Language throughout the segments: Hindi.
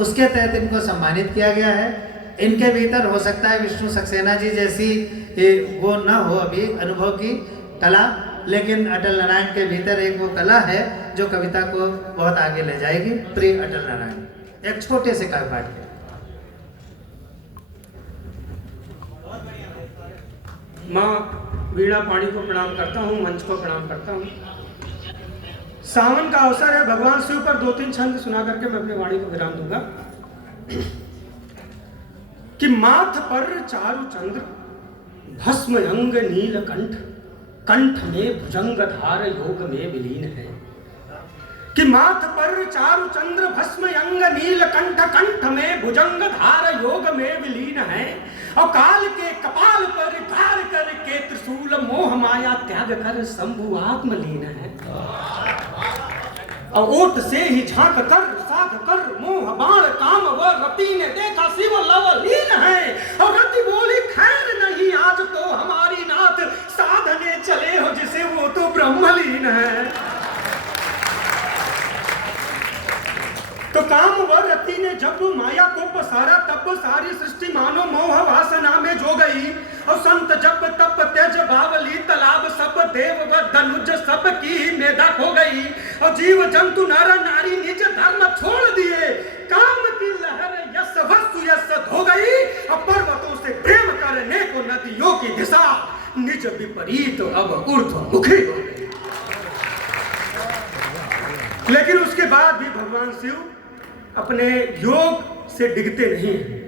उसके तहत इनको सम्मानित किया गया है। इनके भीतर हो सकता है विष्णु सक्सेना जी जैसी वो न हो अभी अनुभव की कला, लेकिन अटल नारायण के भीतर एक वो कला है जो कविता को बहुत आगे ले जाएगी। प्रिय अटल नारायण एक छोटे से काव्य पाठ के। माँ वीणा पाणी को प्रणाम करता हूँ, मंच को प्रणाम करता हूँ। सावन का अवसर है, भगवान शिव पर 2-3 छंद सुना करके मैं अपनी वाणी को विराम दूंगा। कि माथ पर चारु चंद्र भस्म अंग नील कंठ, कंठ में भुजंग धार योग में विलीन है। कि माथ पर चारु चंद्र भस्म अंग नील कंठ, कंठ में भुजंग धार योग में विलीन है। और काल के कपाल पर धार करके त्रिशूल मोह माया त्याग कर शंभु आत्मलीन है। और ओट से ही झांक कर साध कर मोह बाण काम व रति ने देखा शिव लवलीन है। और रति बोली खैर नहीं आज तो हमारी नाथ, साधने चले हो जिसे वो तो ब्रह्मलीन है। तो काम व रति ने जब माया को पसारा, तब सारी सृष्टि मानो मोह वासना में जो गई। और संत जब तप तेज बावली तालाब, सब देव व धनुज सब की मेधा खो गई। और जीव जंतु नर नारी निज धर्म छोड़ दिए, काम की लहर यश वस्तु यश धो गई। और पर्वतों से प्रेम करने को नदियों की दिशा, निज विपरीत अब ऊर्ध्वमुखी हो गई। लेकिन उसके बाद भी भगवान शिव अपने योग से डिगते नहीं हैं।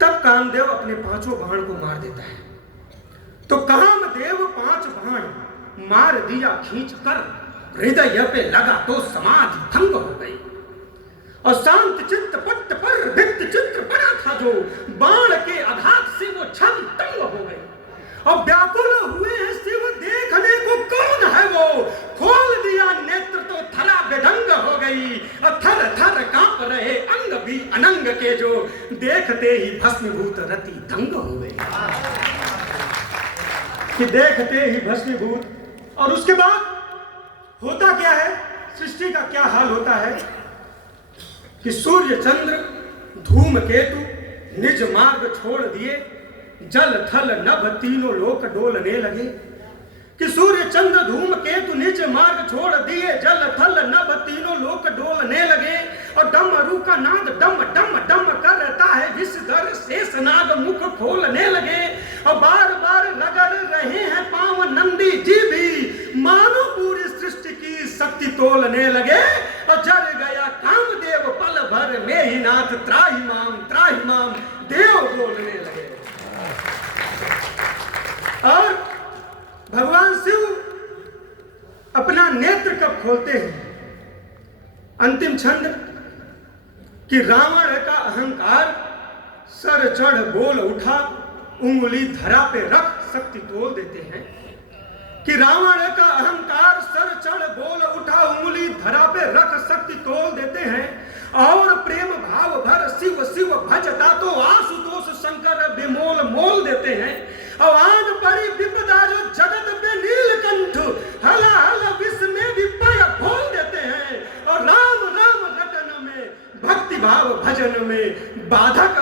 तब कामदेव अपने 5 बाण को मार देता है। तो कामदेव 5 बाण मार दिया खींच कर, हृदय पे लगा तो समाधि भंग हो गई। और शांत चित्त पट्ट पर भित्त चित्र बना था जो, बाण के आघात से वो छवि तंग हो गई। और व्याकुल हुए हैं शिव देखने को कौन है वो, खोल दिया नेत्र तो थरा बेढंग हो गई। और थर थर कांप रहे अंग भी अनंग के जो, देखते ही भस्मीभूत रति दंग हो गई। कि देखते ही भस्मीभूत। और उसके बाद होता क्या है, सृष्टि का क्या हाल होता है कि सूर्य चंद्र धूमकेतु निज मार्ग छोड़ दिए, जल थल नभ तीनों लोक डोलने लगे। कि सूर्य चंद्र धूमकेतु निज मार्ग छोड़ दिए, जल थल नभ तीनों लोक डोलने लगे। और डमरू का नाद डम डम डम करता है, विषधर शेष नाग मुख खोलने लगे। और बार बार रगड़ रहे हैं पांव नंदी जी भी, मानो पूरी सृष्टि की शक्ति तोलने लगे। और जर गया कामदेव पल भर में ही नाथ, त्राहि माम देव बोलने लगे। और भगवान शिव अपना नेत्र कब खोलते हैं, अंतिम छंद कि रावण का अहंकार सर चढ़ बोल उठा, उंगली धरा पे रख शक्ति तोल देते हैं। कि रावण का अहंकार सर चढ़ बोल उठा, उंगली धरा पे रख शक्ति तोल देते हैं। और प्रेम भाव भर शिव शिव भजता तो आशुतोष शंकर बेमोल मोल देते हैं। और आन पड़ी विपदा जो जगत पे नीलकंठ, हला हला विष में भी पाया खोल देते हैं। और राम राम रटन में भक्ति भाव भजन में बाधक